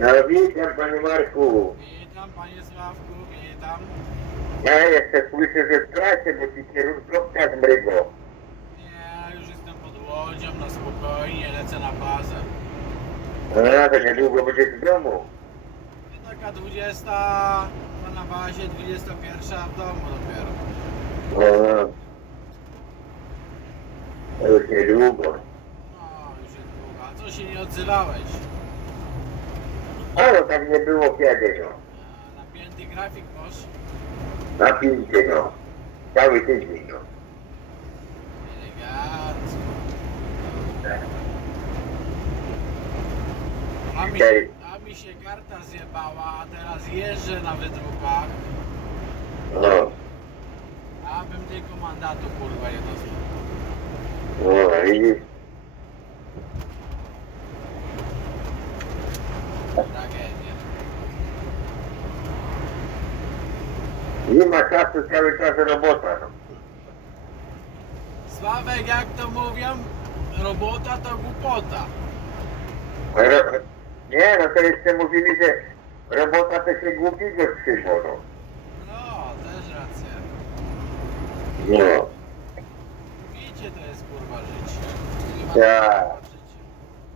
No witam panie Marku. Witam panie Sławku, witam. Ja jeszcze słyszę, że w pracy, bo ci kierunkowska zmrygo. Nie, już jestem pod łodzią, na spokojnie, lecę na bazę. No to niedługo będziesz w domu. No taka 20 na bazie, 21 w domu dopiero. No. To już niedługo. No, już jest długo. A co się nie odzywałeś? A no tak nie było kiedy, no. Napięty grafik masz? Na pięcie, no. Cały tydzień, no. Elegancko. A mi się karta zjebała, a teraz jeżdżę na wydrukach. No. Abym tylko mandatu kurwa nie dostał. No, widzisz? Tragedia. Nie ma czasu, cały czas robota, no. Sławek, jak to mówią, robota to głupota. Nie, no to jeszcze mówili, że robota to się głupiego trzyma, no. No, też racja. No. Widzicie, to jest kurwa życie. Nie ma Tak. życia.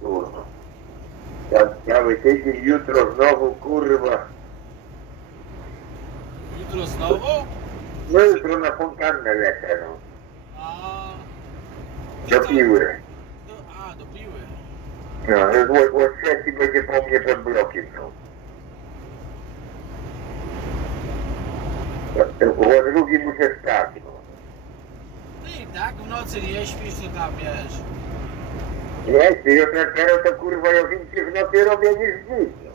Kurwa. Cały tydzień, jutro znowu, kurwa. Jutro znowu? No jutro na fontannę lecę, no. A... Do piły. Do piły. No, o trzeci będzie po mnie pod blokiem, no. O drugi muszę stać, no. No i tak w nocy nie śpisz, to tam wiesz. Nie, jutro teraz to kurwa ja więcej w nocy robię niż dziś, no.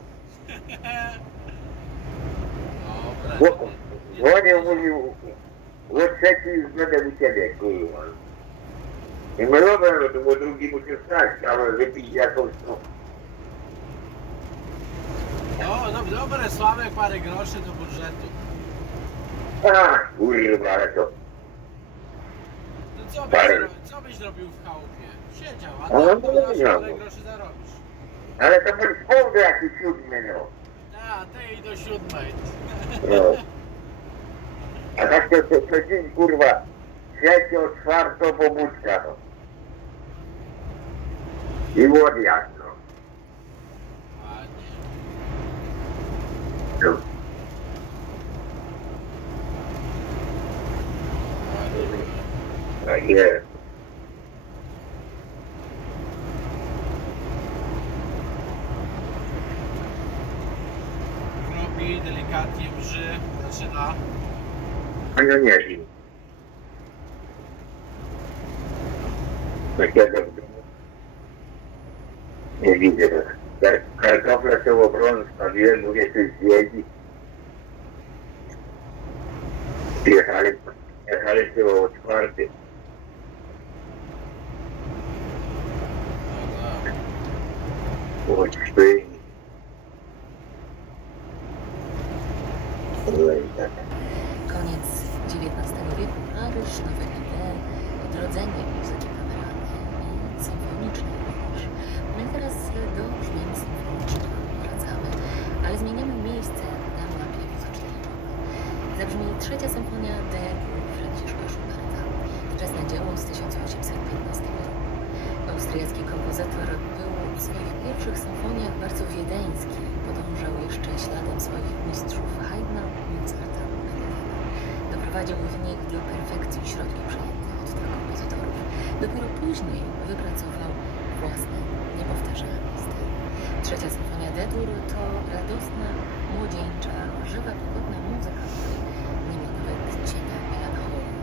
Dobra. Dzwonił, mówił, o trzeci już będę u ciebie, kurwa. I my dobra, no to o drugi muszę wstać, ale wypić jakąś, no. No, dobre, Sławek, parę groszy do budżetu. A, kurwa, ale to... No co byś robił w chałupie? Siedział, a No, tam no, parę no. groszy zarobisz. Ale to bądź powód jakiś siódmy, no. A, ty i do 7. No. A tak to dzień, kurwa, trzecią, czwartą pobudka, no. I odjazd, no. Ładnie. No. Tak jest. Robi, delikatnie mrzy, zaczyna. A ja nie wiem. Tak jak nie widzę. Kartofle są obrony stawiłem, mówię, coś zjedzi. Jechali się o czwarty. O cztery. Koniec XIX wieku, Paryż, nowe idee, odrodzenie muzyki kameralnej i symfonicznej również. No i teraz do brzmień symfonicznych wracamy, ale zmieniamy miejsce na mapie muzycznej Europy. Zabrzmi trzecia symfonia D-dur Franciszka Schuberta, wczesne dzieło z 1815 roku. Austriacki kompozytor był w swoich pierwszych symfoniach bardzo wiedeński, podążał jeszcze śladem swoich mistrzów Haydna, Mozarta, Beethovena. Doprowadził w nich do perfekcji środki przyjęte od tych kompozytorów. Dopiero później wypracował własny, niepowtarzalny styl. Trzecia symfonia D-dur to radosna, młodzieńcza, żywa, pogodna muzyka, której nie ma nawet cienia melancholii.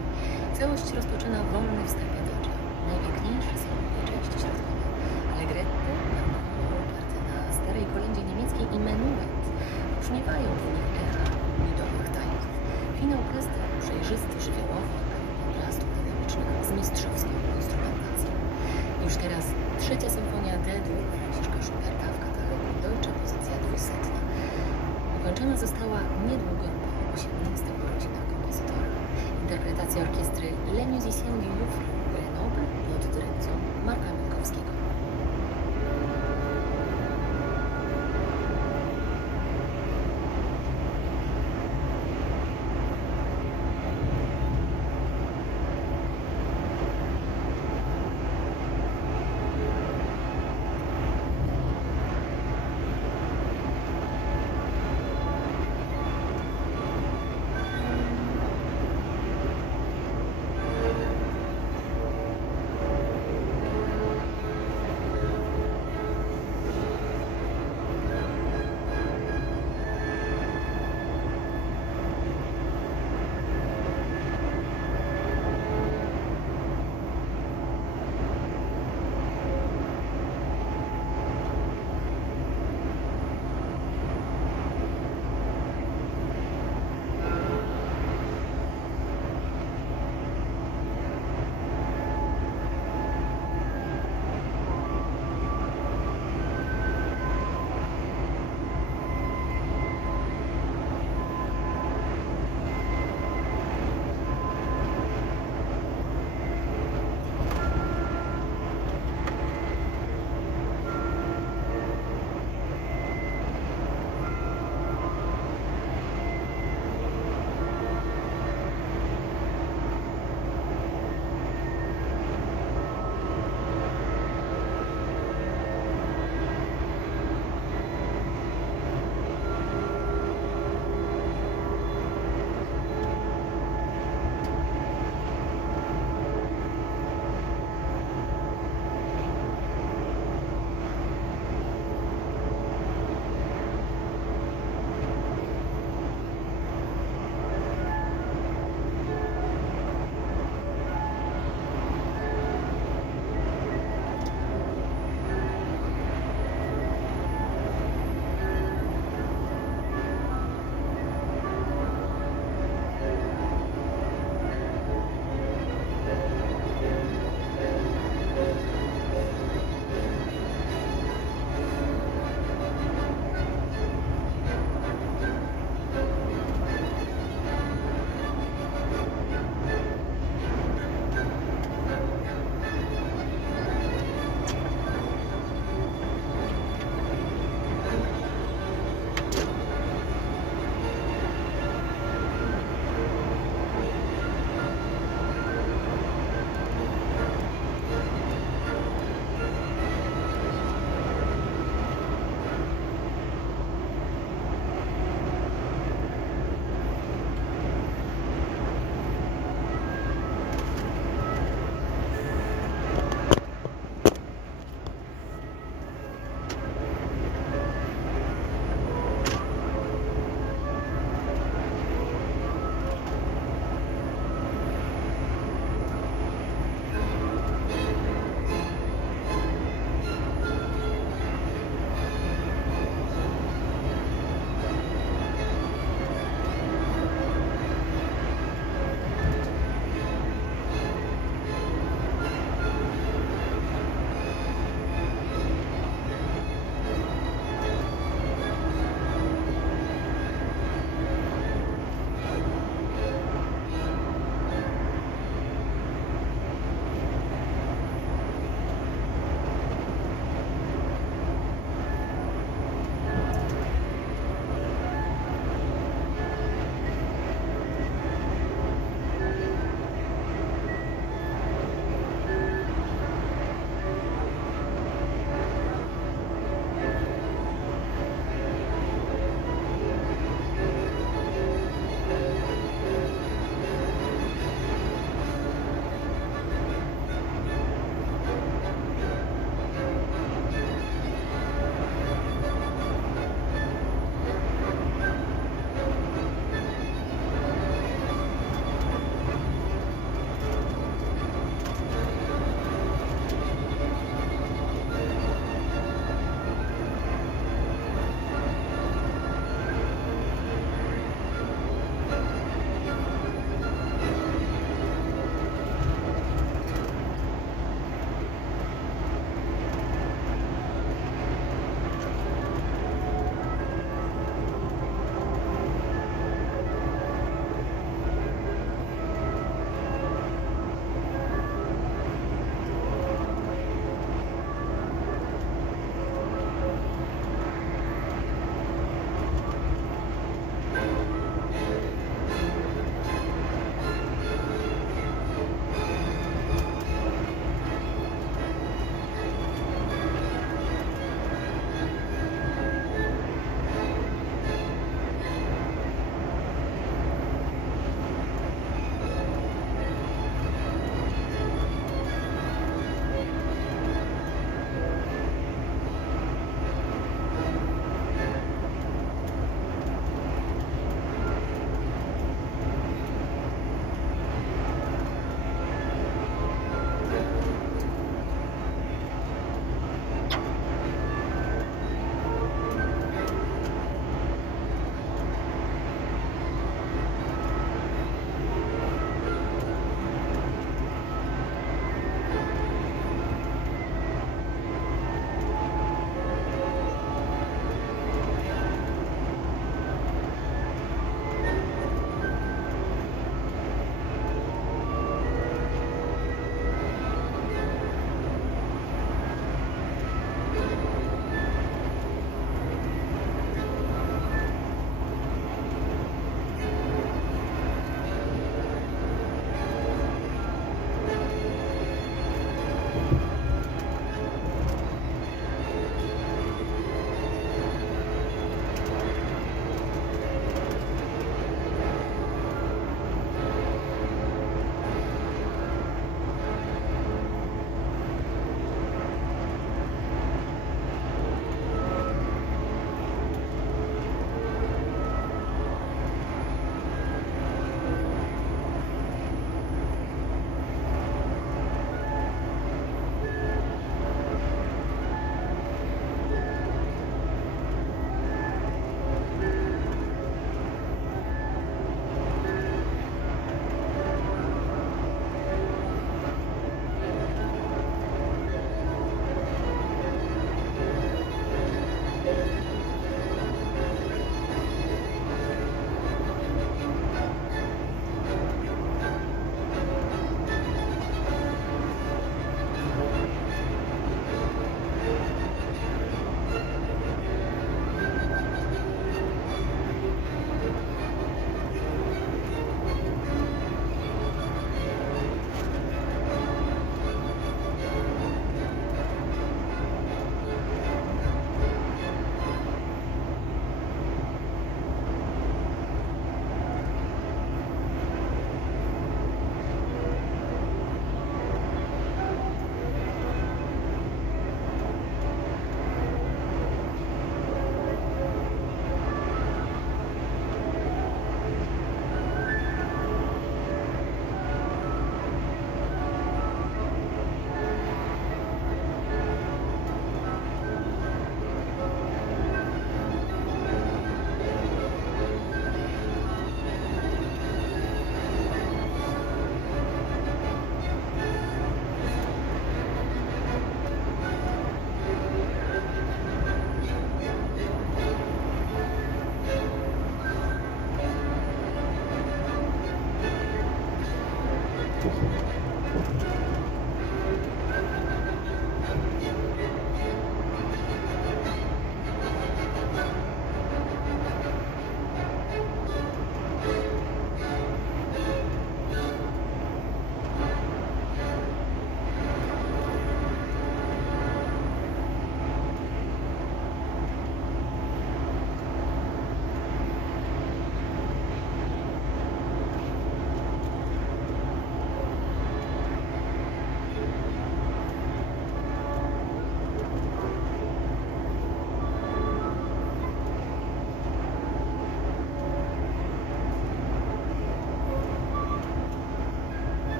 Całość rozpoczyna wolny wstęp adagio. Najpiękniejsze są dwie części środkowe. Allegretto, oparty na starej kolędzie niemieckiej i menuet. Brzmiewają w nich echa ludowych tańców. Finał prosta, przejrzysty, żywiołowy, pełen kontrastu dynamicznego z mistrzowską instrumentacją. Już teraz trzecia symfonia D-dur Franciszka Schuberta w katalogu Deutsche Pozycja 200. Ukończona została niedługo po 18 urodzinach kompozytora. Interpretacja orkiestry Les Musiciens du Louvre Grenoble pod dyrekcją Marka Minkowskiego.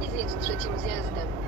i zjedź trzecim zjazdem.